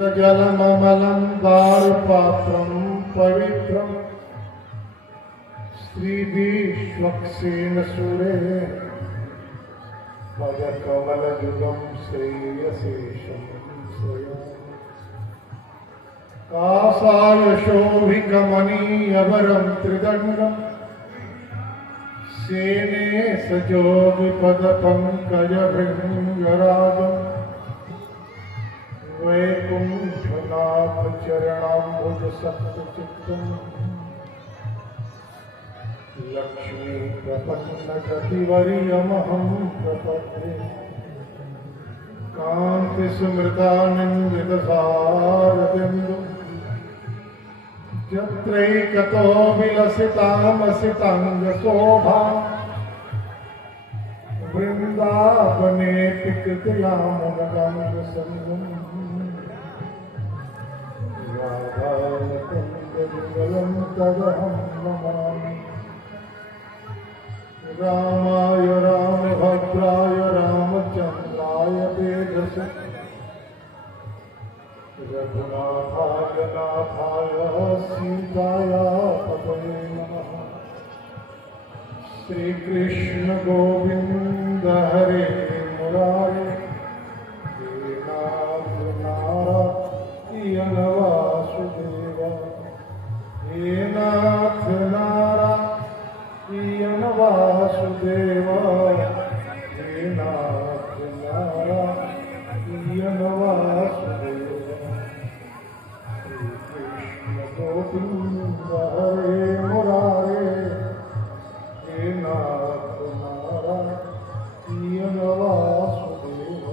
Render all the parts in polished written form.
जलममलं दारुपात्रं पवित्रं श्रीविश्वक्सेनसुरे पदकमलयुगं श्रेयसेशं श्रयामि। कासायशोभिकमनीयवरं त्रिदण्डं सेने सजोगिपदपङ्कजभृङ्गराजम् वैकुण्ठनाथ चरणाम्बुज सप्तचित्तम् लक्ष्मी प्रपन्नगतिवर्यमहं प्रपद्ये। कान्ति स्मृतानन्दितसारबिन्दु यत्रैकतो विलसितामसिताङ्गशोभा वृन्दावने कृतयामुनगाङ्गसङ्गम् राधाकुन्दयुगलं तदहं नमामि। रामाय रामभद्राय रामचन्द्राय वेधसे रघुनाथाय नाथाय सीताय पतये नमः। श्रीकृष्ण गोविंद हरे मुरारे हे नाथ नारायण वासुदेव हे नाथ नारायण वासुदेव हे नाथ नारायण वासुदेव। श्रीकृष्ण गोविंद हरे मुरारे हे नाथ नारायण वासुदेव।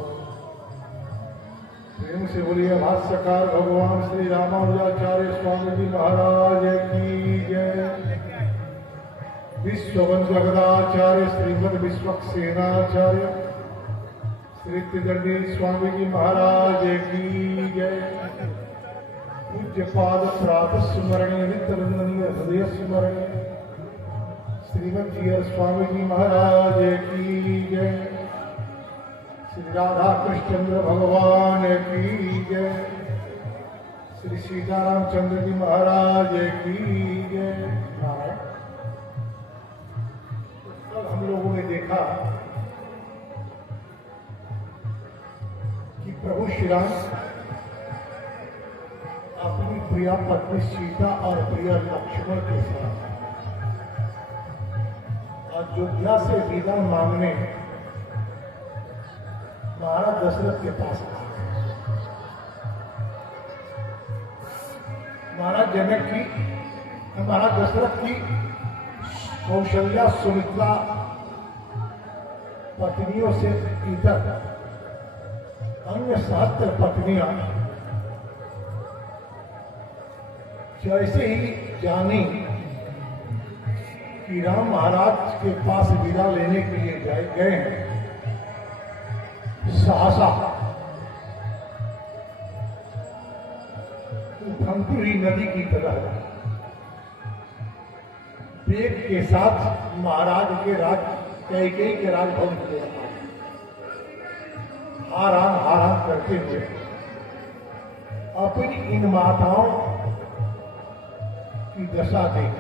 प्रेम से बोलिए भाष्यकार भगवान श्री रामानुजाचार्य स्वामी जी महाराज की जय। विश्ववंशगदाचार्य श्रीमद विश्वक्सेनाचार्य श्री त्रिदंडी स्वामी जी महाराज की जय। पूज्य पाद प्रातः स्मरणीय नित्य वंदनीय हृदय स्मरणीय श्रीमद जीयर स्वामी जी महाराज की जय। श्री राधा कृष्णचंद्र भगवान की जय। श्री सीतारामचंद्र जी महाराज की जय। कल हम लोगों ने देखा कि प्रभु श्री राम अपनी प्रिया पत्नी सीता और प्रिय लक्ष्मण के साथ अयोध्या से विदा मांगने महाराज दशरथ के पास आए। महाराज जनक की महाराज दशरथ की कौशल्या सुमित्रा पत्नियों से इतर अन्य 70 पत्नियां जैसे ही जानी कि राम महाराज के पास विदा लेने के लिए गए हैं, सहसा उफनती हुई नदी की तरह वेग के साथ महाराज के कैकेयी के राजभवन को हाराम करते हुए अपनी इन माताओं की दशा देख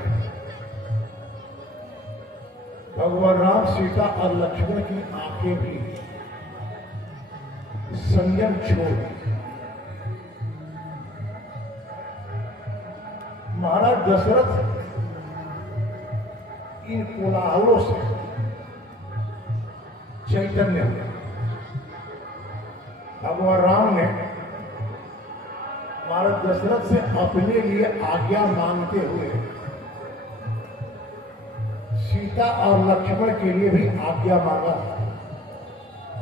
भगवान राम, सीता और लक्ष्मण की आंखें भी संयम छोड़ महाराज दशरथ इन कोलाहलों से चैतन्य हुए। भगवान राम ने महाराज दशरथ से अपने लिए आज्ञा मांगते हुए सीता और लक्ष्मण के लिए भी आज्ञा मांगा।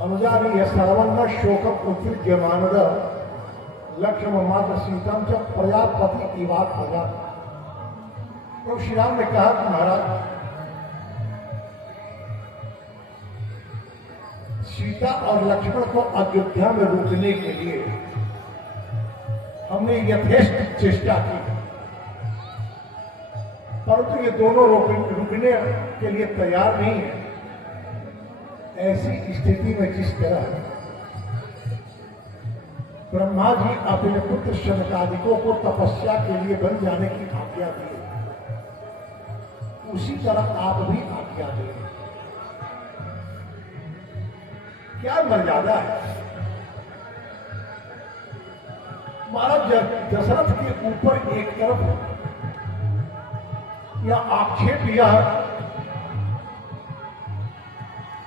अनुजानी यह सर्वन्न शोकम उत्सृज्यमानद लक्ष्मण मात्र सीतम च प्रजापति की बात होगा। तो श्री राम ने कहा कि महाराज सीता और लक्ष्मण को अयोध्या में रोकने के लिए हमने यथेष्ट चेष्टा की, परंतु ये दोनों रुकने के लिए तैयार नहीं है। ऐसी स्थिति में जिस तरह ब्रह्मा जी अपने पुत्र शनकादिकों को तपस्या के लिए बन जाने की आज्ञा दी, उसी तरह आप भी आज्ञा दें। क्या मर्यादा है। महाराज दशरथ के ऊपर एक तरफ यह आक्षेप, यह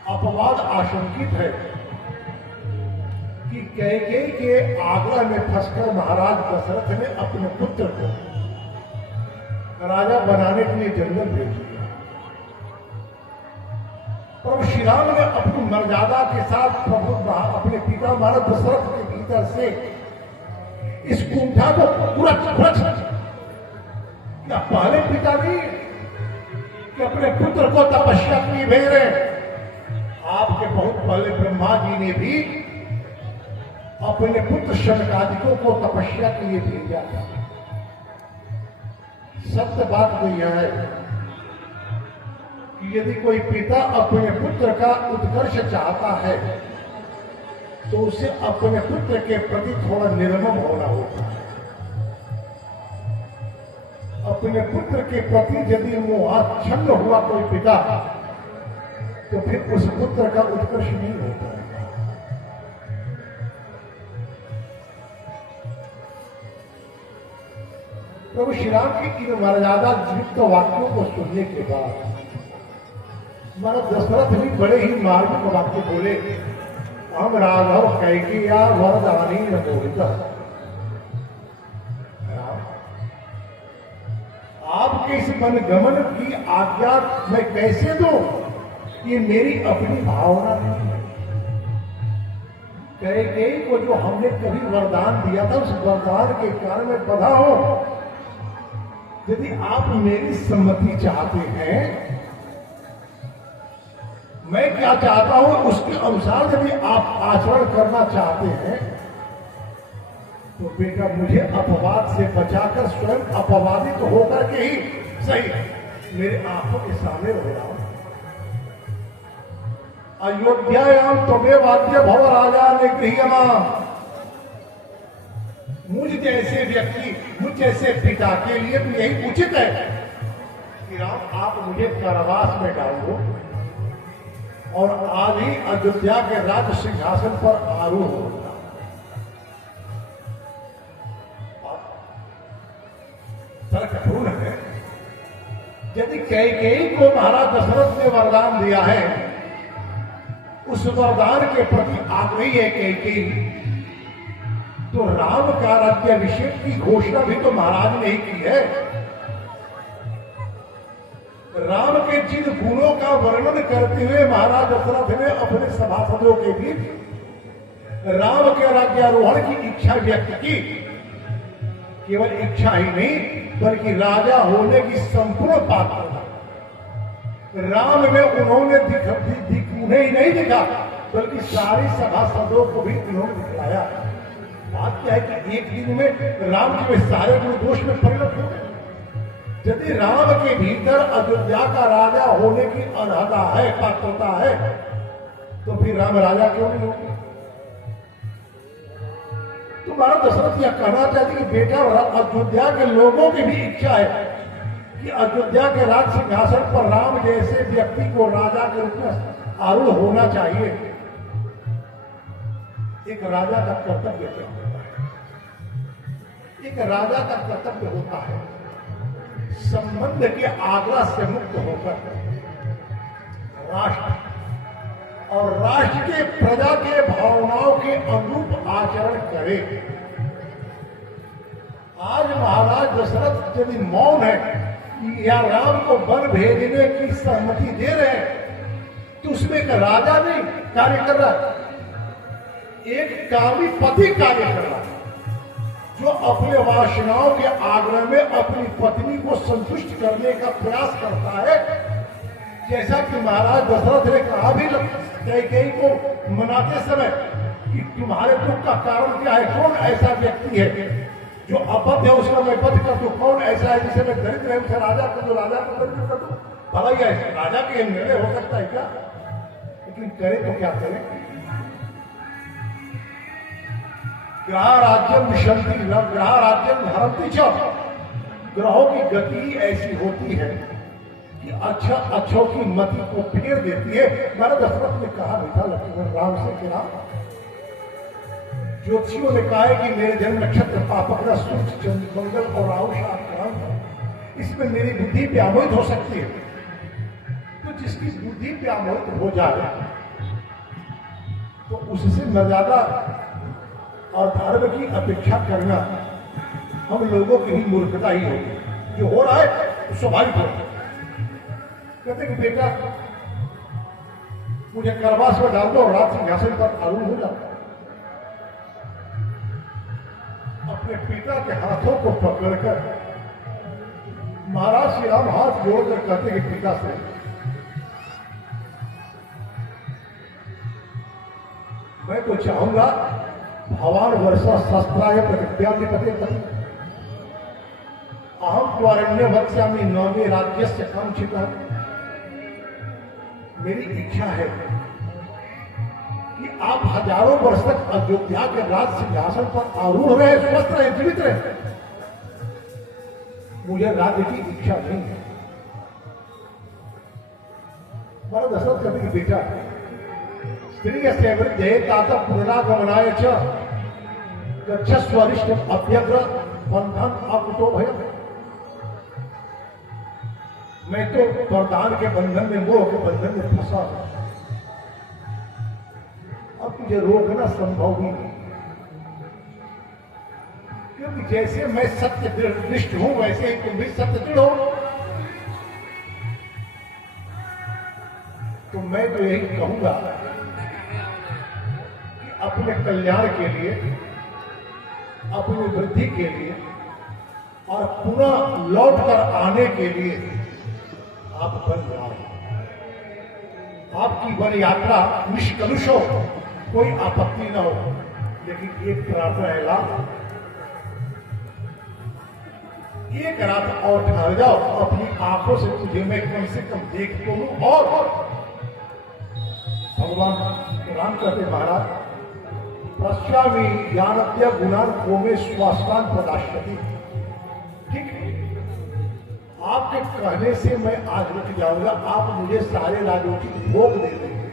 अपवाद आशंकित है कि कैकेयी के आग्रह में फंसकर महाराज दशरथ ने अपने पुत्र को राजा बनाने के लिए जंगल भेज दिया। प्रभु श्री राम ने अपनी मर्यादा के साथ प्रभु अपने पिता महाराज दशरथ के भीतर से इस कुंठा को तुरंत या पहले पिता नहीं कि अपने पुत्र को तपस्या के लिए भेज रहे। आपके बहुत पहले ब्रह्मा जी ने भी अपने पुत्र शनकादिकों को तपस्या के लिए भेजा था। सत्य बात तो यह है कि यदि कोई पिता अपने पुत्र का उत्कर्ष चाहता है तो उसे अपने पुत्र के प्रति थोड़ा निर्मम होना होता है। अपने पुत्र के प्रति यदि मोहाच्छन्न हुआ कोई पिता तो फिर उस पुत्र का उत्कर्ष नहीं होता है। प्रभु श्री राम की इन मर्यादा युक्त वाक्यों को सुनने के बाद महाराज दशरथ भी बड़े ही मार्मिक वाक्य बोले, हम राघव कैकेयी वरदानी न मोहिता। आपके इस मनगमन की आज्ञा मैं कैसे दूं? ये मेरी अपनी भावना नहीं है। कैकेयी को जो हमने कभी वरदान दिया था उस वरदान के कारण मैं बधा हूं। यदि आप मेरी सम्मति चाहते हैं, मैं क्या चाहता हूं उसके अनुसार यदि आप आचरण करना चाहते हैं तो बेटा मुझे अपवाद से बचाकर स्वयं अपवादित होकर के ही सही मेरे आंखों के सामने रह रहा हूं। अयोध्यायाम तमे वाद्य भव राजा ने गृहमा। मुझ जैसे व्यक्ति, मुझ जैसे पिता के लिए तो यही उचित है कि राम आप मुझे कारावास में डाल दो और आज ही अयोध्या के राज सिंहासन पर आरूढ़ हो। तर्कपूर्ण है। यदि कैकेयी को महाराज दशरथ ने वरदान दिया है, उस वरदान के प्रति आग्रही है कैकेयी, तो राम का राज्याभिषेक की घोषणा भी तो महाराज ने ही की है। राम के जिन गुणों का वर्णन करते हुए महाराज दशरथ ने अपने सभासदों के बीच राम के राज्यारोहण की इच्छा व्यक्त की। केवल इच्छा ही नहीं बल्कि राजा होने की संपूर्ण पात्रता राम में उन्होंने उन्हें ही नहीं दिखा बल्कि सारी सभासदों को भी उन्होंने दिखलाया। बात क्या है कि एक दिन में राम के वे सारे गुण दोष में परिणत हो गए। यदि राम के भीतर अयोध्या का राजा होने की अर्हता है, पात्रता है, तो फिर राम राजा क्यों नहीं होंगे? तो महाराज दशरथ यह कहना चाहते कि बेटा अयोध्या के लोगों की भी इच्छा है कि अयोध्या के राज सिंहासन पर राम जैसे व्यक्ति को राजा के रूप में आरूढ़ होना चाहिए। एक राजा का कर्तव्य क्या होता है? एक राजा का कर्तव्य होता है संबंध के आग्रह से मुक्त होकर राष्ट्र और राष्ट्र के प्रजा के भावनाओं के अनुरूप आचरण करे। आज महाराज दशरथ यदि मौन है या राम को वन भेजने की सहमति दे रहे हैं तो उसमें एक राजा नहीं कार्य कर रहा है, एक कामी पति कार्य कर रहा है जो अपने वासनाओं के आग्रह में अपनी पत्नी को संतुष्ट करने का प्रयास करता है। जैसा कि महाराज दशरथ ने कहा भी कैकेयी को मनाते समय कि तुम्हारे दुख का कारण क्या है, कौन ऐसा व्यक्ति है जो अबद्ध है उसका मैं बद्ध कर दूं, कौन ऐसा है जिसे मैं दरिद्र है उसे राजा कर दूं, राजा को दरिद्र कर दूं। भला यह राजा के निर्णय हो सकता है क्या? लेकिन करे तो क्या करें? ग्रह राज्यम विशंति न ग्रह राज्यम धरती च, ग्रहों की गति ऐसी होती है कि अच्छों की मति को फेर देती है। मैंने दशरथ ने कहा भी था लक्ष्मण राम से कि राम, ज्योतिषियों ने कहा है कि मेरे जन्म नक्षत्र पापक का सूर्य चंद्र मंगल और राहु शांत, इसमें मेरी बुद्धि व्यामोहित हो सकती है। तो जिसकी बुद्धि व्यामोहित हो जाए तो उससे मर्यादा और धर्म की अपेक्षा करना हम लोगों की ही मूर्खता ही होगी। जो हो रहा है तो स्वाभाविक हो। कहते कि बेटा मुझे करवास में डाल दो और रात सिंहासन पर आरूढ़ हो जाओ। अपने पिता के हाथों को पकड़कर महाराज श्री राम हाथ जोड़कर कहते कि पिता से मैं तो चाहूंगा भगवान वर्षा शस्त्राय प्रतिज्ञाधिपते पति अहम त्वारण्य वक्ष्यामि नौमे राज्य से कांक्षित। मेरी इच्छा है कि आप हजारों वर्ष तक अयोध्या के राज सिंहासन पर आरूढ़ रहे, स्वस्थ रहे, जीवित रहे। मुझे राज्य की इच्छा नहीं है। हमारा दशरथ कहते कि बेटा स्त्री से वृद्धे तात पुनरागमनाय च गच्छस्वरिष्ठ अभ्यग्र बंधन अकुतो भयम्। मैं तो वरदान के बंधन में, मोह के बंधन में फंसा हूं। अब तुझे रोकना संभव भी नहीं, क्योंकि जैसे मैं सत्य दृष्ट हूं वैसे ही तुम भी सत्य दृढ़ हो। तो मैं तो यही कहूंगा कि अपने कल्याण के लिए, अपनी वृद्धि के लिए और पुनः लौट कर आने के लिए आप बन जाओ। आपकी वन यात्रा निष्कलुष हो, कोई आपत्ति न हो, लेकिन एक प्रार्थना है लाभ, एक रात और ठहर जाओ। अपनी आंखों से तुझे मैं कम से कम देख तो लूं। और भगवान राम कहते महाराज पश्चामी ज्ञानत्य गुणान को में स्वास्थान प्रदाश्यति। ठीक है, आपके कहने से मैं आज रुक जाऊंगा। आप मुझे सारे राजोचित भोग दे देंगे,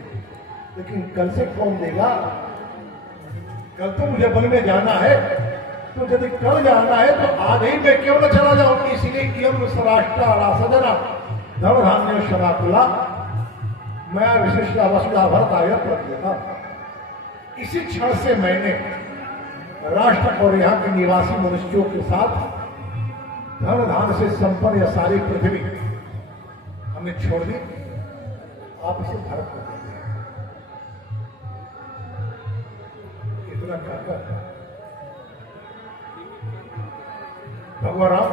लेकिन कल से कौन देगा? कल तो मुझे वन में जाना है। तो यदि कल जाना है तो आज ही मैं क्यों न चला जाऊं? इसलिए यम सराष्ट्रा रासजना धन धान्य शराकुला मैं विशिष्ट वसुधा भरत आया प्रत्येता। इसी क्षण से मैंने राष्ट्र और यहाँ के निवासी मनुष्यों के साथ धन धान से संपन्न यह सारी पृथ्वी हमने छोड़ दी। आप इसे भारत कर देंगे। इतना कहकर भगवान राम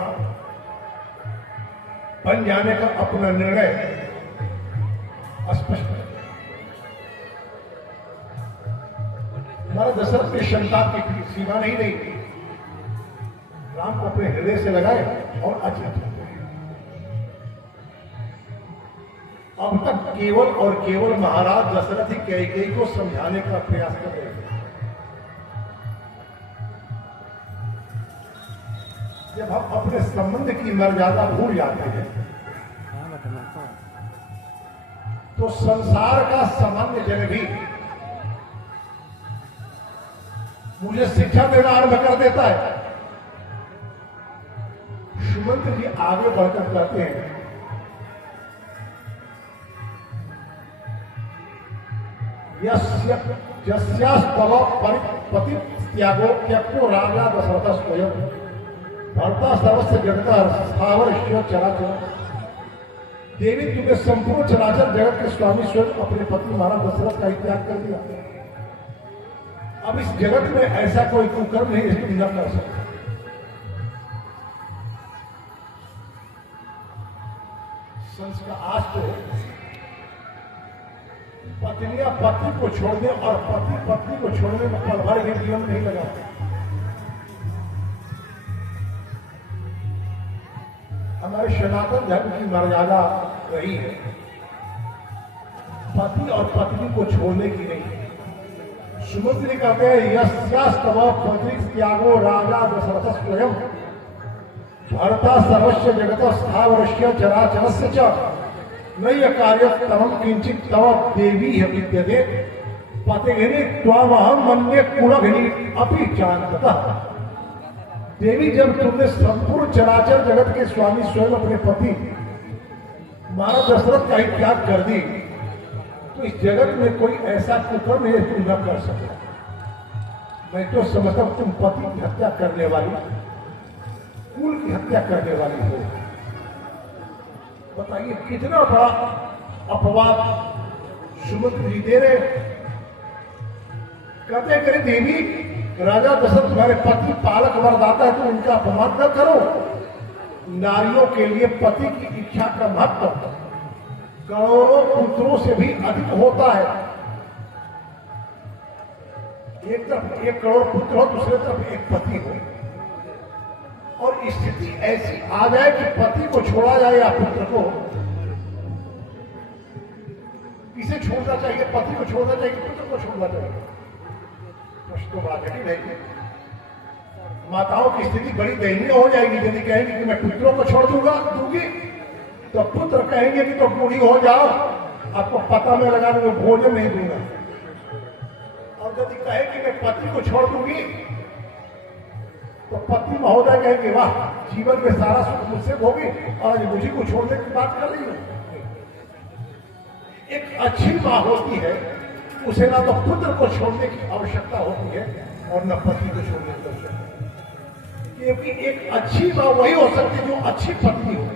बन जाने का अपना निर्णय स्पष्ट कर। हमारा दशरथ के क्षमता की सीमा नहीं रही। राम को अपने हृदय से लगाए और अचेत हो गए। अब तक केवल और केवल महाराज दशरथ ही कैकेयी को समझाने का प्रयास कर रहे हैं। जब हम अपने संबंध की मर्यादा भूल जाते हैं तो संसार का सामान्य जन भी मुझे शिक्षा देना आरंभ कर देता है। सुमंत जी आगे बढ़कर कहते हैं यस्यास्तव पति त्यागो त्यक्तो राजा दशरथ स्वयं भरता सर्वस्व जगत स्थावर चराचर। देवी तुम्हें संपूर्ण चराचर जगत के स्वामी स्वयं अपने पति महाराज दशरथ का त्याग कर दिया। अब इस जगत में ऐसा कोई कुकर्म नहीं है तुम न कर सकते। संस्कार आज तो पत्नियां पति को छोड़ने और पति पत्नी को छोड़ने में पल भर भी नियम नहीं लगा। हमारे सनातन धर्म की मर्यादा रही है पति और पत्नी को छोड़ने की नहीं, सुमंत्री कहते हैं यस्यास्तव पति त्यागो राजा दशरथ स्वयं भरता सर्वस्व जगत स्थावरस्य चराचरस्य च नय्य कार्य तमं किंचित तव देवी विद्यते पतिघिनी त्वामहं मन्ये कुलघिनी अपि जानतः। देवी, जब तुमने संपूर्ण चराचर जगत के स्वामी स्वयं अपने पति महाराज दशरथ का ही त्याग कर दी, तो इस जगत में कोई ऐसा कुकर्म है तुम न कर सके। मैं तो समझता हूं तुम पति की हत्या करने वाली, कुल की हत्या करने वाली हो। बताइए कितना बड़ा अपवाद सुमंत्र जी दे रहे। कहते करे देवी, राजा दशरथ तुम्हारे पति पालक वरदाता है, तो उनका अपमान न करो। नारियों के लिए पति की इच्छा का महत्व करोड़ों पुत्रों से भी अधिक होता है। एक तरफ 1 करोड़ पुत्र हो, दूसरे तरफ एक पति हो, और स्थिति ऐसी आ जाए कि पति को छोड़ा जाए या पुत्र को, किसे छोड़ना चाहिए? पति को छोड़ना चाहिए, पुत्र को छोड़ना चाहिए? प्रश्न तो बड़ा जटिल है। माताओं की स्थिति बड़ी दयनीय हो जाएगी यदि कहेंगे कि मैं पुत्रों को छोड़ दूंगी, तो पुत्र कहेंगे कि तो बूढ़ी हो जाओ, आपको पता में लगा दूंगा, भोजन नहीं दूंगा। और यदि कहे कि मैं पति को छोड़ दूंगी, तो पति महोदय कहेंगे वाह, जीवन में सारा सुख मुझसे भोगी और आज मुझे को छोड़ने की बात कर रही हो। एक अच्छी मां होती है, उसे ना तो पुत्र को छोड़ने की आवश्यकता होती है और न पति को छोड़ने की आवश्यकता, क्योंकि एक अच्छी मां वही हो सकती है जो अच्छी पत्नी हो।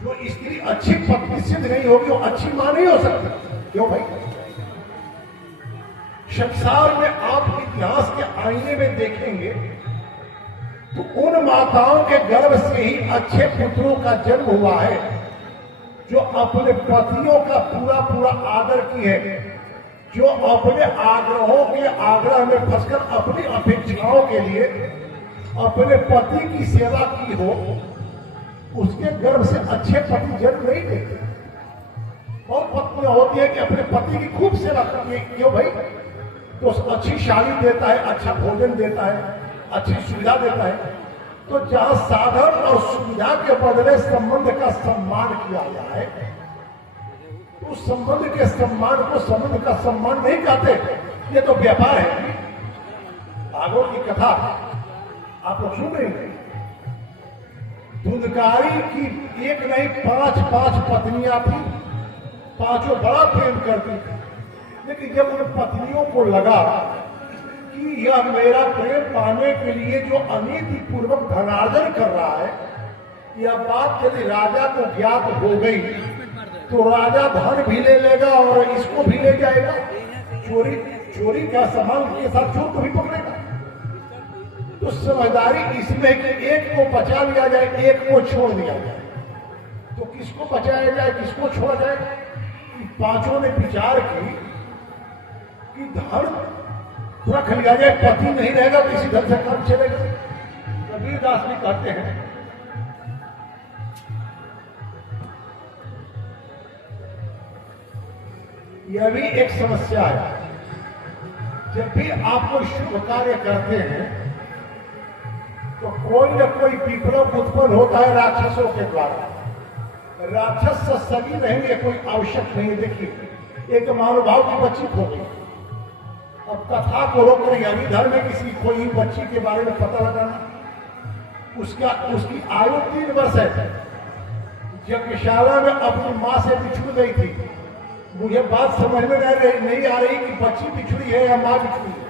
जो स्त्री अच्छी पत्नी सिद्ध नहीं होगी वो अच्छी मां नहीं हो सकती। क्यों भाई? संसार में आप इतिहास के आईने में देखेंगे तो उन माताओं के गर्भ से ही अच्छे पुत्रों का जन्म हुआ है जो अपने पतियों का पूरा पूरा आदर की है, जो अपने आग्रहों के आग्रह में फंसकर अपनी अपेक्षाओं के लिए अपने पति की सेवा की हो, उसके गर्भ से अच्छे पति जन्म नहीं देते। और पत्नियां होती है कि अपने पति की खूब सेवा करती है। क्यों भाई? तो अच्छी शादी देता है, अच्छा भोजन देता है, अच्छी सुविधा देता है। तो जहां साधन और सुविधा के बदले संबंध का सम्मान किया गया है, तो उस संबंध के सम्मान को संबंध का सम्मान नहीं कहते, ये तो व्यापार है। भागवत की कथा आप लोग सुन रहे हैं। धुंधकारी की एक नहीं 5 पत्नियां थी, पांचों बड़ा प्रेम करती थी, लेकिन जब उन पत्नियों को लगा कि यह मेरा प्रेम पाने के लिए जो अनीति पूर्वक धनार्जन कर रहा है, यह बात यदि राजा को ज्ञात हो गई तो राजा धन भी ले लेगा और इसको भी ले जाएगा। चोरी का सामान के साथ चोर को भी पकड़ेगा। तो समझदारी इसमें कि एक को बचा लिया जाए, एक को छोड़ दिया जाए। तो किसको बचाया जाए, किसको छोड़ा जाए? पांचों ने विचार की कि धन रख लिया जाए, पति नहीं रहेगा तो इसी धन से काम चलेगा। कबीरदास भी कहते हैं यह भी एक समस्या है। जब भी आप कोई शुभ कार्य करते हैं तो कोई न कोई विप्लव उत्पन्न होता है राक्षसों के द्वारा। राक्षस से सभी रहेंगे कोई आवश्यक नहीं। देखिए, एक महानुभाव की बच्ची खो गई, अब कथा को रोक रही। अभी धर्म में किसी खोई बच्ची के बारे में पता लगाना, उसकी आयु 3 वर्ष है। यज्ञशाला में अपनी मां से बिछुड़ गई थी। मुझे बात समझ में नहीं आ रही कि बच्ची बिछुड़ी है या मां बिछुड़ी है।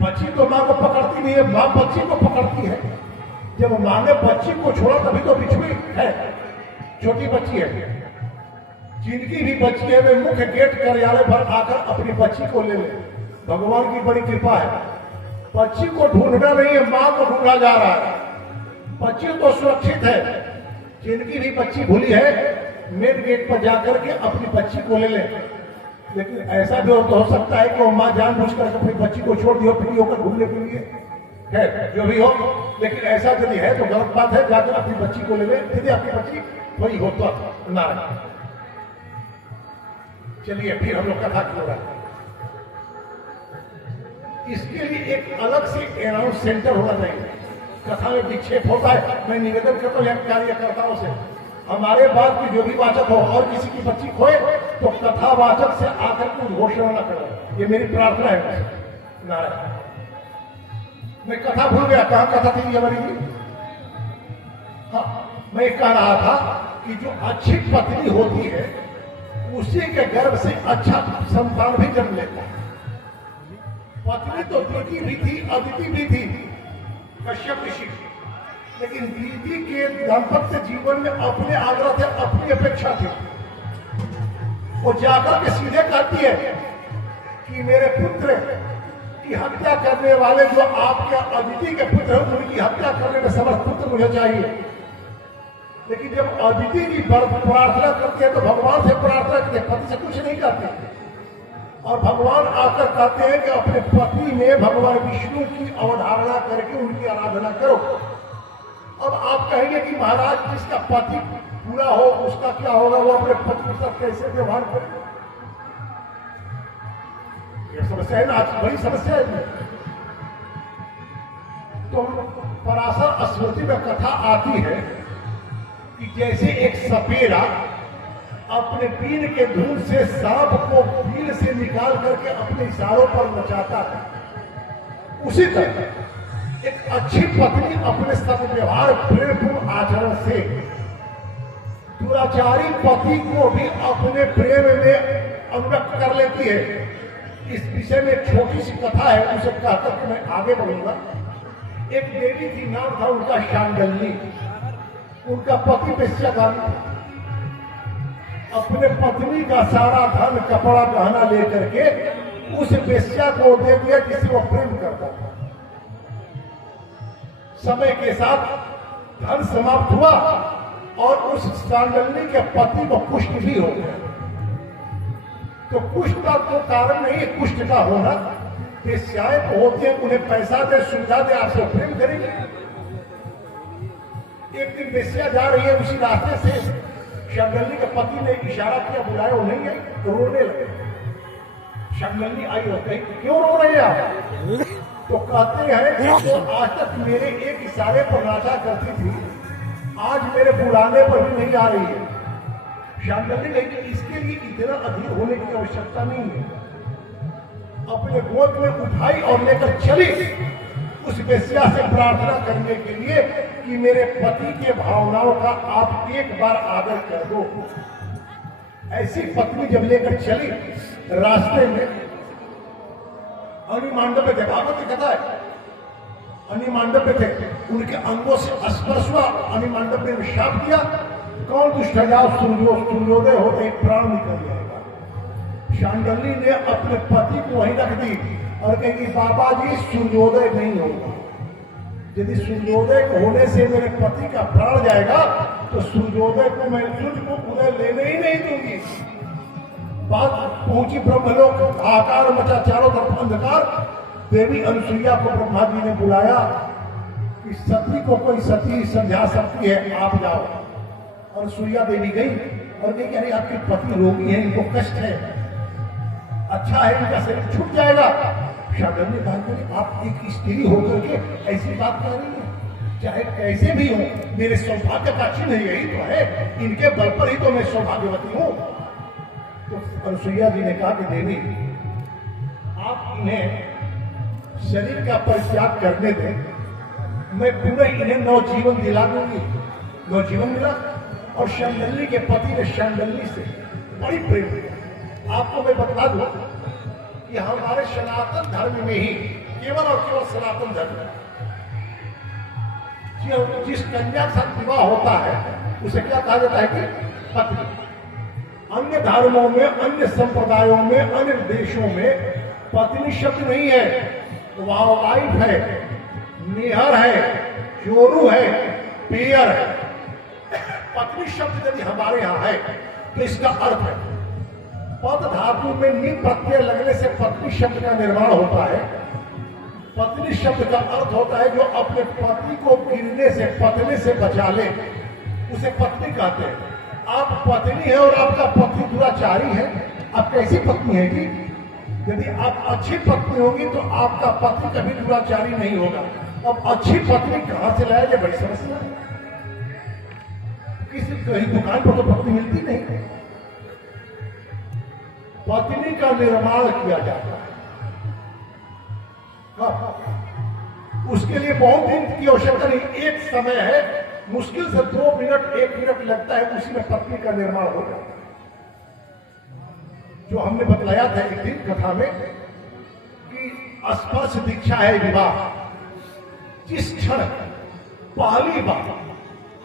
बच्ची तो मां को पकड़ती नहीं है, मां बच्ची को पकड़ती है। जब मां ने बच्ची को छोड़ा तभी तो बिछुड़ी है, छोटी बच्ची है। जिनकी भी बच्ची है वे मुख्य गेट कार्यालय पर आकर अपनी बच्ची को ले ले। भगवान की बड़ी कृपा है। बच्ची को ढूंढना नहीं है, मां को ढूंढा जा रहा है। बच्ची तो सुरक्षित है। जिनकी भी बच्ची भूली है मेन गेट पर जाकर के अपनी बच्ची को ले ले। लेकिन ऐसा भी हो सकता है कि वो मां जानबूझकर अपनी बच्ची को छोड़ दियो फ्री होकर घूमने के लिए, है जो भी हो। लेकिन ऐसा यदि है तो गलत बात है। जाकर अपनी बच्ची को ले ले, यदि आपकी बच्ची वही हो तो नारायण। चलिए फिर हम लोग कथा की हो रहा है। इसके लिए एक अलग से अनाउंस सेंटर होना चाहिए। कथा में विक्षेप होता है, मैं निवेदन करता हूँ कार्यकर्ताओं से, हमारे बाद की जो भी वाचक हो और किसी की बच्ची खोए तो कथावाचक से आकर कुछ घोषणा न करो, ये मेरी प्रार्थना है। नारायण, मैं कथा भूल गया, कहाँ कथा थी हमारी की? हाँ, मैं कह रहा था कि जो अच्छी पत्नी होती है उसी के गर्भ से अच्छा संतान भी जन्म लेता है। पत्नी तो बेटी भी थी, अदिति भी थी, कश्यप ऋषि, लेकिन दीदी के दाम्पत्य जीवन में अपने आग्रह थे, अपनी अपेक्षा थी। वो जाकर के सीधे कहती है कि मेरे पुत्र की हत्या करने वाले जो आपके अदिति के पुत्र हैं उनकी हत्या करने में समर्थ पुत्र मुझे चाहिए। लेकिन जब अदिति की प्रार्थना करते हैं तो भगवान से प्रार्थना करते हैं, पति से कुछ नहीं कहते। और भगवान आकर कहते हैं कि अपने पति में भगवान विष्णु की अवधारणा करके उनकी आराधना करो। अब आप कहेंगे कि महाराज जिसका पति पूरा हो उसका क्या होगा, वो अपने पति के साथ कैसे व्यवहार करे? ये समस्या है ना, आज बड़ी समस्या है। तो पराशर स्मृति में कथा आती है कि जैसे एक सपेरा अपने बीन के धूल से सांप को बीन से निकाल करके अपने इशारों पर नचाता है, उसी तरह एक अच्छी पत्नी अपने सद्व्यवहार प्रेमपूर्ण आचरण से दुराचारी पति को भी अपने प्रेम में अनुरक्त कर लेती है। इस विषय में एक छोटी सी कथा है, उसे कहकर के मैं आगे बढ़ूंगा। एक देवी थी, नाम था उनका शांडल्ली। उनका पति वेश्यागामी था। अपने पत्नी का सारा धन कपड़ा गहना लेकर के उस वेश्या को दे दिया जिसे वो प्रेम करता था। समय के साथ धन समाप्त हुआ और उस शांडल्ली के पति को कुष्ठ भी हो गया। तो कुष्ठ का तो कारण नहीं, कुष्ठ का होना वेश्याएं तो होती है, उन्हें पैसा दे, सुविधा दे, आपसे प्रेम करेंगे। एक दिन वेश्या जा रही है, उसी रास्ते से शांडल्ली के पति ने इशारा किया, बुलाया, वो नहीं आई, तो रोने लगे। शांडल्ली आई और कही, क्यों रो रहे हैं आप? तो कहते हैं कि तो आज तक मेरे एक इशारे पर नाचा करती थी, आज मेरे बुलाने पर भी नहीं आ रही है। शांडल्ली ने कि इसके लिए इतना अधीर होने की आवश्यकता नहीं है। अपने गोद में उठाई और लेकर चली उस वेश्या से प्रार्थना करने के लिए कि मेरे पति के भावनाओं का आप एक बार आदर कर दो। ऐसी पत्नी जब लेकर चली, रास्ते में अनिमांडव पे थे, भागवत की कथा है, अनिमांडव पे थे, उनके अंगों से स्पर्श हुआ, अनिमांडव ने शाप दिया, कौन दुष्ट है, जाओ सूर्योदय होते प्राण निकल जाएगा। शांडल्ली ने अपने पति को वहीं रख दी और कहेगी, बाबा जी सूर्योदय नहीं होगा, यदि सूर्योदय होने से मेरे पति का प्राण जाएगा तो सूर्योदय को मैं सूर्य को उदय लेने ही नहीं दूंगी। बात पहुंची ब्रह्मलोक, आकार मचा, चारों तरफ अंधकार। देवी अनुसुईया को ब्रह्मा जी ने बुलाया कि सती को कोई सती समझा सकती है, आप जाओ। और सूर्या देवी गई और कही, अरे आपके पति रोगी हैं, इनको कष्ट है, अच्छा है इनका शरीर छूट जाएगा। शांडल्ली ने कहा कि आप एक स्त्री होकर के ऐसी बात कर रही है, चाहे कैसे भी हो, मेरे सौभाग्य का चिन्ह यही तो है, इनके बल पर ही तो मैं सौभाग्यवती हूँ। तो अनुसुईया जी ने कहा कि देवी, आप इन्हें शरीर का परित्याग करने दें, मैं पुनः इन्हें नवजीवन दिला दूंगी। नवजीवन मिला और शांडल्ली के पति ने शांडल्ली से बड़ी प्रेम किया। आपको मैं बता दूं कि हमारे सनातन धर्म में ही, केवल और केवल सनातन धर्म में, जिस कन्या के साथ विवाह होता है उसे क्या कहा जाता है कि पत्नी। अन्य धर्मों में, अन्य संप्रदायों में, अन्य देशों में पत्नी शब्द नहीं है, वहां वाइफ है, निहर है, चोरू है, पेयर है। पत्नी शब्द यदि हमारे यहाँ है तो इसका अर्थ है, पद धातु में नी प्रत्यय लगने से पत्नी शब्द का निर्माण होता है। पत्नी शब्द का अर्थ होता है जो अपने पति को गिरने से, पतने से बचा ले, उसे पत्नी कहते हैं। आप पत्नी है और आपका पति दुराचारी है, आप कैसी पत्नी है कि यदि आप अच्छी पत्नी होगी तो आपका पति कभी दुराचारी नहीं होगा। अब अच्छी पत्नी कहां से लाया जाए, बड़ी समस्या है। किसी कहीं दुकान पर तो पत्नी मिलती नहीं। पत्नी का निर्माण किया जाता है। उसके लिए बहुत दिन की आवश्यकता नहीं, एक समय है, मुश्किल से 2 मिनट 1 मिनट लगता है, उसी में पत्नी का निर्माण हो जाता है। जो हमने बतलाया था एक दिन कथा में कि स्पर्श दीक्षा है विवाह। जिस क्षण पहली बार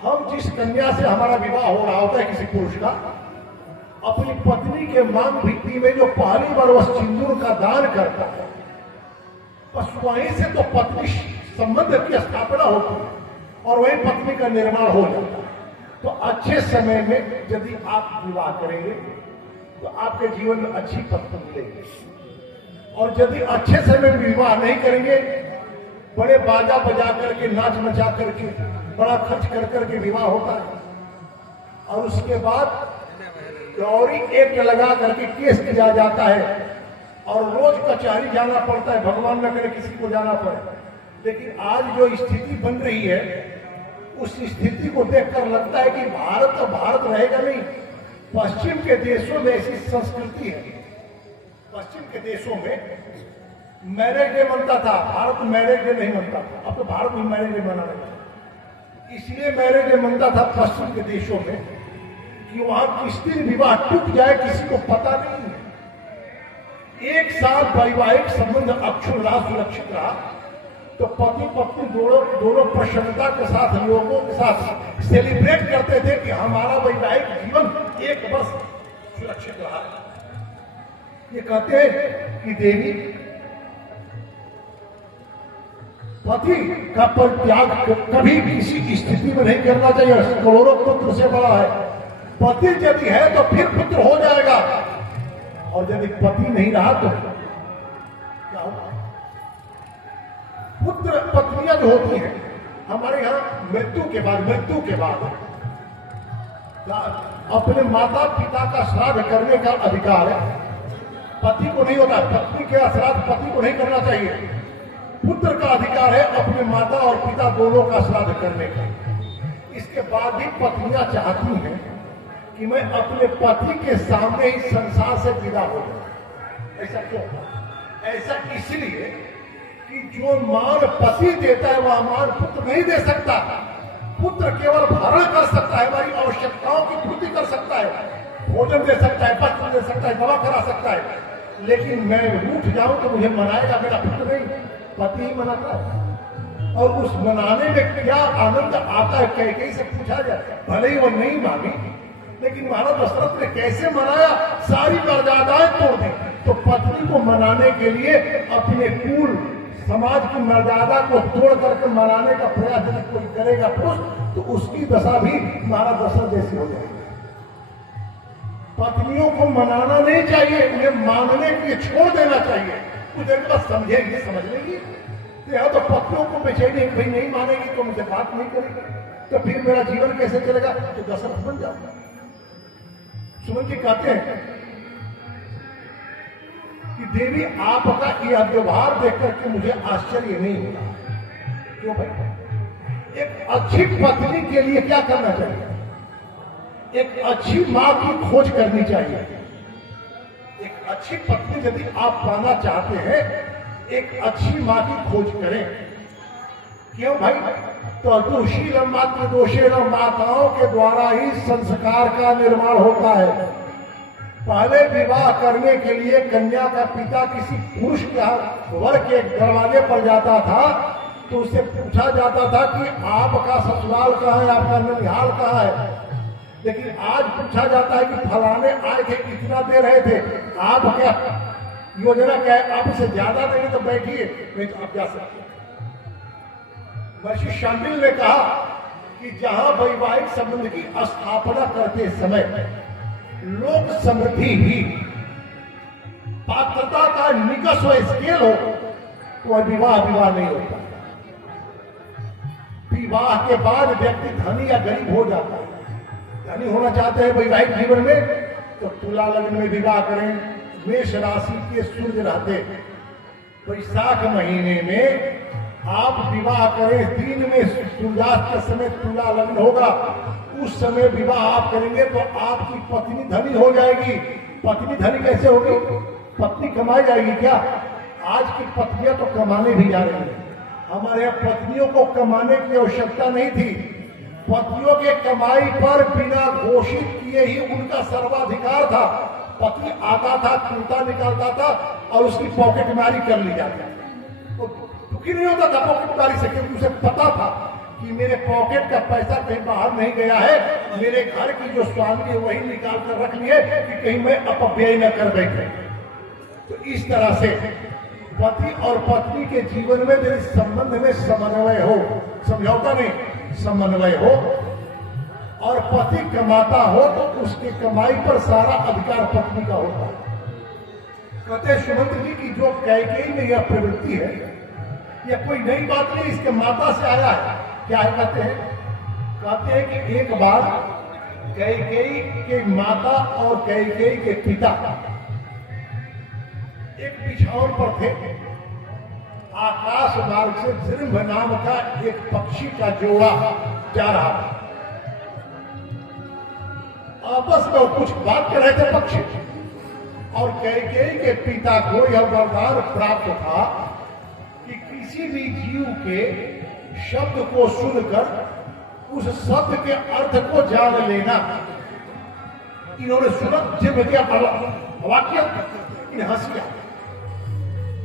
हम जिस कन्या से हमारा विवाह हो रहा होता है किसी पुरुष का, अपनी पत्नी के मांग भित्ति में जो पहली बार वह सिंदूर का दान करता है, बस वहीं से तो पत्नी संबंध की स्थापना होती है और वहीं पत्नी का निर्माण हो जाता है। तो अच्छे समय में यदि आप विवाह करेंगे तो आपके जीवन में अच्छी पत्नी मिलेगी। और यदि अच्छे समय में विवाह नहीं करेंगे, बड़े बाजा बजा करके नाच नचा करके बड़ा खर्च कर करके विवाह होता है और उसके बाद और एक लगा करके केस किया जाता है और रोज कचहरी जाना पड़ता है, भगवान न करे किसी को जाना पड़े। लेकिन आज जो स्थिति बन रही है, उस स्थिति को देखकर लगता है कि भारत तो भारत रहेगा नहीं। पश्चिम के देशों में ऐसी संस्कृति है। पश्चिम के देशों में मैरिज डे मनता था, भारत में मैरिज डे नहीं मनता था। अब तो भारत में मैरिज डे मनाने लगा। इसलिए मैरिज डे मनता था पश्चिम के देशों में कि वहां किस दिन विवाह टूट जाए किसी को पता नहीं है। एक साल वैवाहिक संबंध अक्षुण रहा, सुरक्षित रहा, तो पति पत्नी दोनों प्रसन्नता के साथ लोगों के साथ सेलिब्रेट करते थे कि हमारा वैवाहिक जीवन 1 वर्ष सुरक्षित रहा। ये कहते हैं कि देवी पति का परित्याग कभी किसी स्थिति में नहीं करना चाहिए। करोड़ों पुत्र से बड़ा है। पति यदि है तो फिर पुत्र हो जाएगा, और यदि पति नहीं रहा तो क्या होगा? पुत्र पत्नियां जो होती हैं हमारे यहाँ मृत्यु के बाद अपने माता पिता का श्राद्ध करने का अधिकार है। पति को नहीं होता। पत्नी के श्राद्ध पति को नहीं करना चाहिए। पुत्र का अधिकार है अपने माता और पिता दोनों का श्राद्ध करने का। इसके बाद भी पत्नियां चाहती हैं कि मैं अपने पति के सामने ही संसार से विदा हो जाऊं। ऐसा क्यों? ऐसा इसलिए कि जो मान पति देता है वह मान पुत्र नहीं दे सकता। पुत्र केवल भरण कर सकता है, हमारी आवश्यकताओं की पूर्ति कर सकता है, भोजन दे सकता है, वस्त्र दे सकता है, दवा करा सकता है। लेकिन मैं रूठ जाऊं तो मुझे मनाएगा मेरा पुत्र नहीं, पति ही मनाता है। और उस मनाने में क्या आनंद आता है, कहीं से पूछा जाए। भले ही वो नहीं मानी, लेकिन महाराज दशरथ ने कैसे मनाया, सारी मर्यादाएं तोड़ दी। तो पत्नी को मनाने के लिए अपने कुल समाज की मर्यादा को तोड़ करके मनाने का प्रयास यदि कोई करेगा पुरुष, तो उसकी दशा भी महाराज दशरथ जैसी हो जाएगी। पत्नियों को मनाना नहीं चाहिए, उन्हें मानने के लिए छोड़ देना चाहिए। कुछ देर बाद समझेगी, समझ लेगी। तो पत्नियों को बेचैनी भाई नहीं मानेगी तो मुझे बात नहीं करेगी, तो फिर मेरा जीवन कैसे चलेगा? तो दशरथ बन जाऊंगा। सुमन जी कहते हैं कि देवी आपका यह व्यवहार देख करके मुझे आश्चर्य नहीं होता। क्यों भाई? एक अच्छी पत्नी के लिए क्या करना चाहिए? एक अच्छी मां की खोज करनी चाहिए। एक अच्छी पत्नी यदि आप पाना चाहते हैं, एक अच्छी मां की खोज करें। क्यों भाई? तो दोषी मात्र दोषे न माताओं के द्वारा ही संस्कार का निर्माण होता है। पहले विवाह करने के लिए कन्या का पिता किसी पुरुष के वर के दरवाजे पर जाता था तो उससे पूछा जाता था कि आपका ससुराल कहाँ है, आपका ननिहाल कहाँ है। लेकिन आज पूछा जाता है कि फलाने आए थे, कितना दे रहे थे, आप क्या योजना क्या है, आपसे ज्यादा नहीं तो बैठिए, नहीं तो आप जा सकते। महर्षि शांडिल्य ने कहा कि जहां वैवाहिक संबंध की स्थापना करते समय लोक समृद्धि ही पात्रता का निकष व स्केल हो तो विवाह नहीं होता। विवाह के बाद व्यक्ति धनी या गरीब हो जाता है। धनी होना चाहते हैं वैवाहिक जीवन में तो तुला लग्न में विवाह करें, मेष राशि के सूर्य रहते, वैशाख महीने में आप विवाह करें, दिन में सूर्यास्त के समय तुला लग्न होगा, उस समय विवाह आप करेंगे तो आपकी पत्नी धनी हो जाएगी। पत्नी धनी कैसे होगी? पत्नी कमाई जाएगी क्या? आज की पत्नियां तो कमाने भी जा रही हैं। हमारे यहाँ पत्नियों को कमाने की आवश्यकता नहीं थी। पतियों के कमाई पर बिना घोषित किए ही उनका सर्वाधिकार था। पति आता था, कुर्ता निकालता था और उसकी पॉकेट मारी कर ली जाती। तो दुखी नहीं होता था पॉकेट मारी से, क्योंकि उसे पता था कि मेरे पॉकेट का पैसा कहीं बाहर नहीं गया है, मेरे घर की जो स्वामी है वही निकाल कर रख लिए कि कहीं मैं अपव्यय न कर बैठे। तो इस तरह से पति और पत्नी के जीवन में यदि संबंध में समन्वय हो, समझौता नहीं, समन्वय हो, और पति कमाता हो तो उसकी कमाई पर सारा अधिकार पत्नी का होता है। कहते सुमंत्र जी की जो कैकेयी में यह प्रवृत्ति है, यह कोई नई बात नहीं, इसके माता से आया है। क्या है? कहते हैं कि एक बार कैकेयी के माता और कैकेयी के पिता एक बिछावन पर थे। आकाश मार्ग से जृंभ नाम का एक पक्षी का जोड़ा जा रहा था। आपस में कुछ बात कर रहे थे पक्षी, और कैकेयी के पिता को यह वरदान प्राप्त था कि किसी भी जीव के शब्द को सुनकर उस शब्द के अर्थ को जान लेना। इन्होंने सुना, जिन्हें क्या वाक्य इन हंसिया।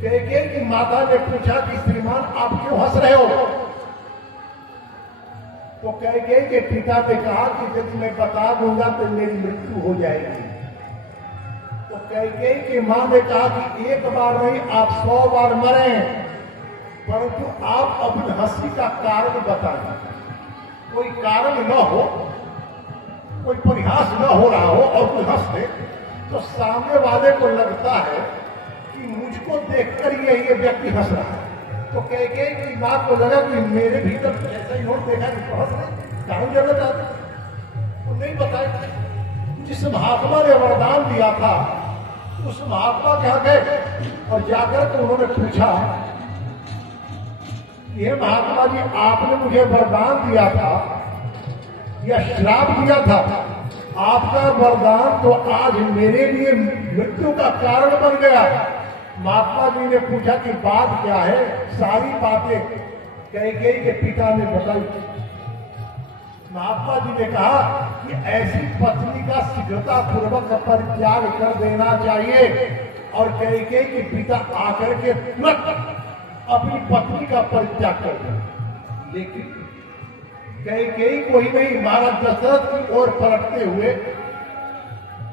कैकेयी की माता ने पूछा कि श्रीमान आप क्यों हंस रहे हो? तो कैकेयी के पिता ने कहा कि यदि मैं बता दूंगा तो मेरी मृत्यु हो जाएगी। तो कैकेयी की मां ने कहा कि एक बार नहीं, आप 100 बार मरे, परंतु आप अपनी हंसी का कारण बताएं। कोई कारण न हो, कोई परिहास न हो रहा हो और कोई हंस दे, तो सामने वाले को लगता है कि मुझको देखकर ये व्यक्ति हंस रहा है। तो कैकेयी की बात को लगा कि मेरे भीतर जैसा ही नोट देखा कि हंस रहे, कारण जानना चाहते, वो नहीं बताए। जिस महात्मा ने वरदान दिया था उस महात्मा के यहाँ गए और जाकर के उन्होंने पूछा, ये महात्मा जी आपने मुझे वरदान दिया था या श्राप दिया था? आपका वरदान तो आज मेरे लिए मृत्यु का कारण बन गया। महात्मा जी ने पूछा कि बात क्या है? सारी बातें कैकेयी के पिता ने बताई। महात्मा जी ने कहा कि ऐसी पत्नी का शीघ्रता पूर्वक परित्याग कर देना चाहिए। और कैकेयी के पिता आकर के तुरंत अपनी पत्नी का परित्याग कर दिया। लेकिन कैकेयी को ही नहीं, महाराज दशरथ की ओर पलटते हुए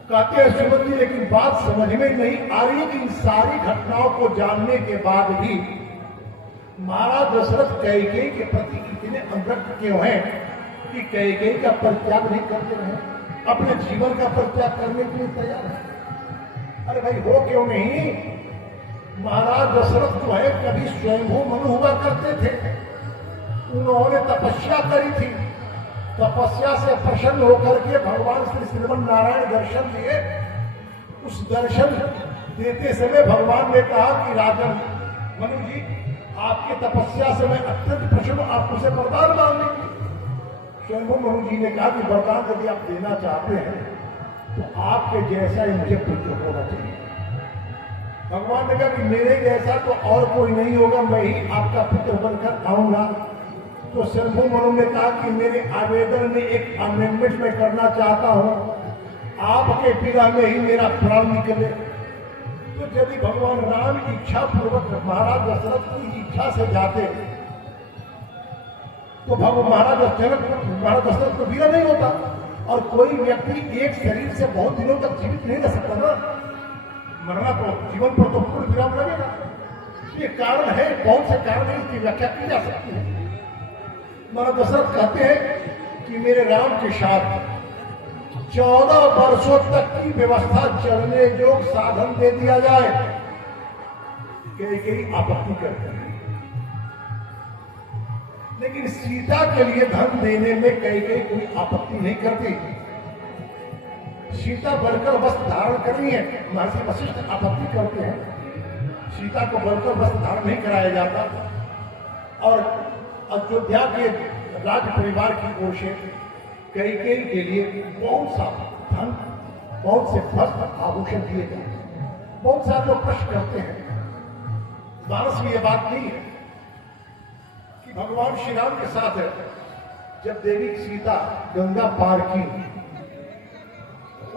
कहते हैं सुमंत्र जी, लेकिन बात समझ में नहीं आ रही कि इन सारी घटनाओं को जानने के बाद भी महाराज दशरथ कैकेयी के प्रति इतने अनुरक्त क्यों हैं कि कैकेयी का परित्याग नहीं करते रहे, अपने जीवन का परित्याग करने के लिए तैयार है। अरे भाई हो क्यों नहीं? महाराज दशरथ जो है कभी स्वयंभू मनु हुआ करते थे, उन्होंने तपस्या करी थी। तपस्या से प्रसन्न होकर के भगवान श्री श्रीमन नारायण दर्शन दिए। उस दर्शन देते समय भगवान ने कहा कि राजन मनु जी, आपकी तपस्या से मैं अत्यंत प्रसन्न, आप उसे वरदान मांग लीजिए। स्वयंभू मनु जी ने कहा कि वरदान यदि आप देना चाहते हैं तो आपके जैसा ही मुझे पुत्र होना चाहिए। भगवान ने कहा कि मेरे जैसा तो और कोई नहीं होगा, मैं ही आपका पुत्र बनकर आऊंगा। तो शंभु मनु ने कहा कि मेरे आवेदन में एक अमेंडमेंट मैं करना चाहता हूं, आपके पिता में ही मेरा प्राण निकले। तो यदि भगवान राम इच्छा पूर्वक महाराज दशरथ की इच्छा से जाते तो महाराज दशरथ को वीरा नहीं होता। और कोई व्यक्ति एक शरीर से बहुत दिनों तक जीवित नहीं रह सकता ना, मरना तो जीवन पर तो पूर्ण विराम लगेगा। ये कारण है, बहुत से कारण है, इसकी व्याख्या की जा सकती है। महाराज दशरथ कहते हैं कि मेरे राम के साथ 14 वर्षों तक की व्यवस्था चलने योग्य साधन दे दिया जाए। कैकेयी आपत्ति करते हैं, लेकिन सीता के लिए धन देने में कैकेयी कोई आपत्ति नहीं करती। सीता बनकर वस्त्र धारण करनी है। महर्षि वशिष्ठ आपत्ति करते हैं, सीता को बनकर वस्त्र धारण नहीं कराया जाता। और अयोध्या के राज परिवार की ओर से कैकेयी के लिए बहुत सा धन, बहुत से वस्त्र आभूषण दिए जाते हैं। बहुत सारे लोग प्रश्न करते हैं, मानस में यह बात नहीं है कि भगवान श्री राम के साथ जब देवी सीता गंगा पार की,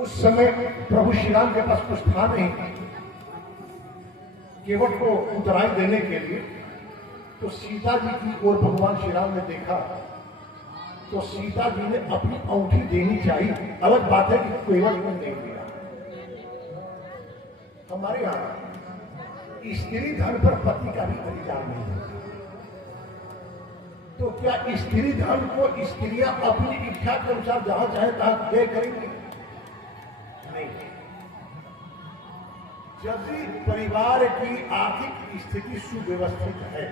उस समय प्रभु श्री राम के पास कुछ था नहीं केवट को उतराई देने के लिए। तो सीता जी की ओर भगवान श्री राम ने देखा तो सीता जी ने अपनी अंगूठी देनी चाहिए। अलग बात है कि केवट को नहीं दिया। हमारे यहां स्त्री धन पर पति का भी अधिकार नहीं है। तो क्या स्त्री धन को स्त्रियां अपनी इच्छा के अनुसार जहां चाहे तहां दे करेंगी? नहीं। यदि परिवार की आर्थिक स्थिति सुव्यवस्थित है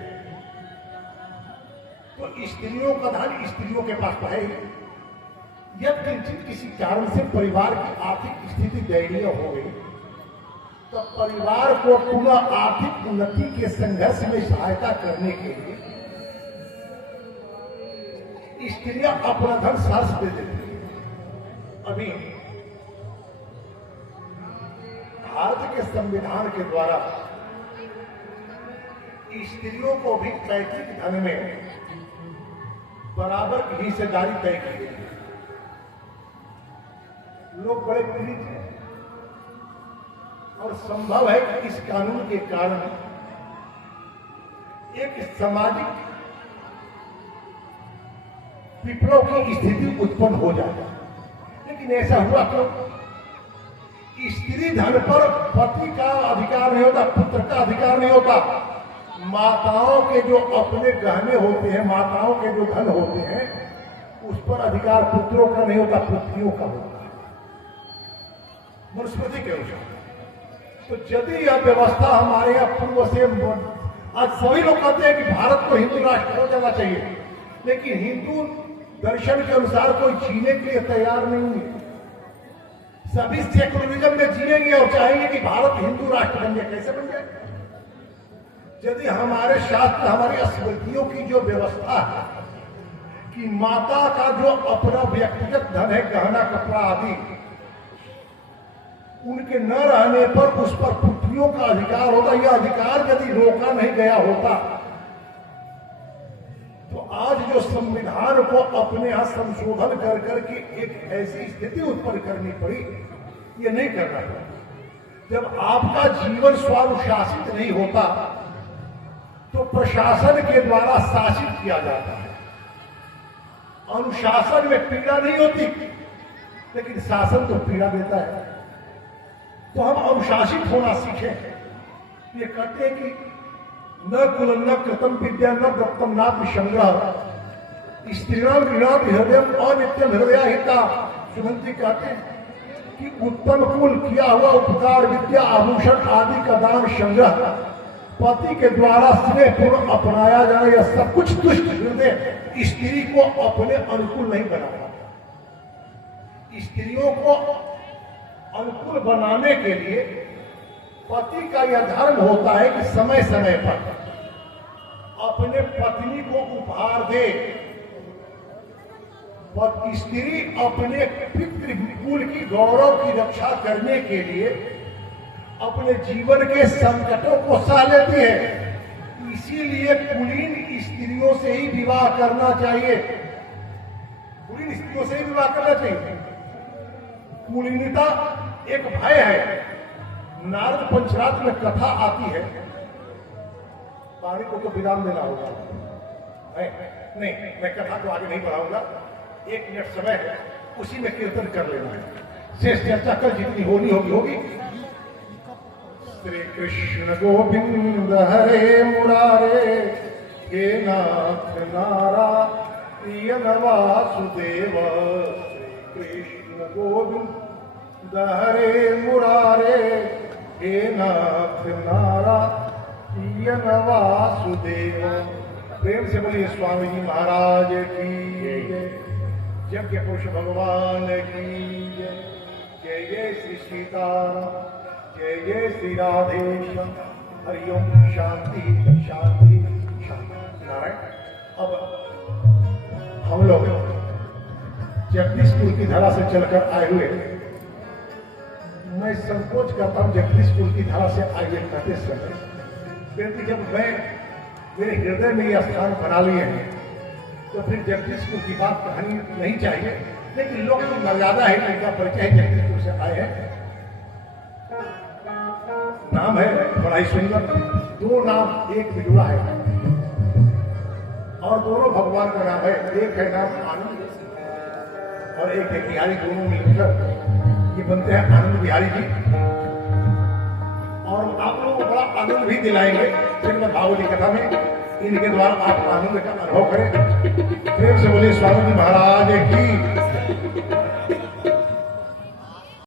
तो स्त्रियों का धन स्त्रियों के पास रहेगा। यदि किसी कारण से परिवार की आर्थिक स्थिति दयनीय हो गई तो परिवार को पुनः आर्थिक उन्नति के संघर्ष में सहायता करने के लिए स्त्रियां अपना धन सास दे देती हैं। अभी भारत के संविधान के द्वारा स्त्रियों को भी पैतृक धन में बराबर की हिस्सेदारी तय की गई है। लोग बड़े पीड़ित हैं और संभव है कि इस कानून के कारण एक सामाजिक विप्लव की स्थिति उत्पन्न हो जाए। लेकिन ऐसा हुआ क्यों? स्त्री धन पर पति का अधिकार नहीं होता, पुत्र का अधिकार नहीं होता। माताओं के जो अपने गहने होते हैं, माताओं के जो धन होते हैं, उस पर अधिकार पुत्रों का नहीं होता, पुत्रियों का होता है मनुस्मृति के अनुसार। तो यदि यह व्यवस्था हमारे यहाँ पूर्व से, आज सभी लोग कहते हैं कि भारत को हिंदू राष्ट्र हो जाना चाहिए, लेकिन हिंदू दर्शन के अनुसार कोई जीने के लिए तैयार नहीं है। सभी सेकुलरिज्म में जिएंगे और चाहेंगे कि भारत हिंदू राष्ट्र बन जाए। कैसे बन जाए? यदि हमारे शास्त्र, हमारी स्मृतियों की जो व्यवस्था है कि माता का जो अपना व्यक्तिगत धन है, गहना कपड़ा आदि, उनके न रहने पर उस पर पुत्रियों का अधिकार होता। यह अधिकार यदि रोका नहीं गया होता तो आज जो संविधान को अपने यहां संशोधन कर करके एक ऐसी स्थिति उत्पन्न करनी पड़ी, ये नहीं करना पड़ा। जब आपका जीवन स्वानुशासित नहीं होता तो प्रशासन के द्वारा शासित किया जाता है। अनुशासन में पीड़ा नहीं होती, लेकिन शासन तो पीड़ा देता है। तो हम अनुशासित होना सीखें। ये कहते हैं कि न कुलं न कृतम विद्या न दत्तम नापि संग्रह स्त्रीणाम गृणात हृदय अनित्यम हृदयाहिता। सुमंती कहते हैं कि उत्तम कुल, किया हुआ उपकार, विद्या, आभूषण आदि का दान संग्रह, पति के द्वारा स्नेहपूर्ण अपनाया जाना, यह सब कुछ दुष्ट हृदय स्त्री को अपने अनुकूल नहीं बना पाता। स्त्रियों को अनुकूल बनाने के लिए पति का यह धर्म होता है कि समय समय पर अपने पत्नी को उपहार दे। स्त्री अपने पितृकुल की गौरव की रक्षा करने के लिए अपने जीवन के संकटों को सह लेती है। इसीलिए कुलीन स्त्रियों से ही विवाह करना चाहिए। कुलीन स्त्रियों से ही विवाह करना चाहिए। कुलीनता एक भय है। नारद पंचरात्र में कथा आती है। पानी को तो विराम देना होगा। नहीं, मैं कथा को आगे नहीं बढ़ाऊंगा। 1 मिनट समय है, उसी में कीर्तन कर लेना है। शेष चर्चा कल जितनी होनी होगी। श्री कृष्ण गोविंद हरे मुरारे, हे नाथ नारायण वासुदेव। श्री कृष्ण गोविंद हरे मुरारे, हे नाथ नारायण वासुदेव। प्रेम से बोलिए स्वामी जी महाराज की जय। यज्ञ पुरुष भगवान की जय। जय जय श्री सीताराम, जय जय श्री राधेश्याम, हरिओम, शांति शांति शांति। नारायण। अब हम लोग जगदीश कुल की धारा से चलकर आए हुए, मैं संकोच करता हूं जगदीश कुल की धारा से आए कहते समय, क्योंकि जब मैं मेरे हृदय में यह स्थान बना लिए हैं तो फिर जगदीश कुल की बात कहानी नहीं चाहिए, लेकिन लोग की मर्यादा है, इनका परिचय जगदीश कुल से आए हैं। नाम है बड़ा ही सुंदर, दो नाम एक मिलुआ है और दोनों भगवान का नाम है। एक है नाम आनंद और एक है बिहारी, दोनों मिलकर ये बनते हैं आनंद बिहारी जी। और आप लोगों को बड़ा आनंद भी दिलाएंगे श्रीमद् भागवती कथा में, इनके द्वारा आप आनंद का अनुभव करें। प्रेम से बोलिए स्वामी जी महाराज की।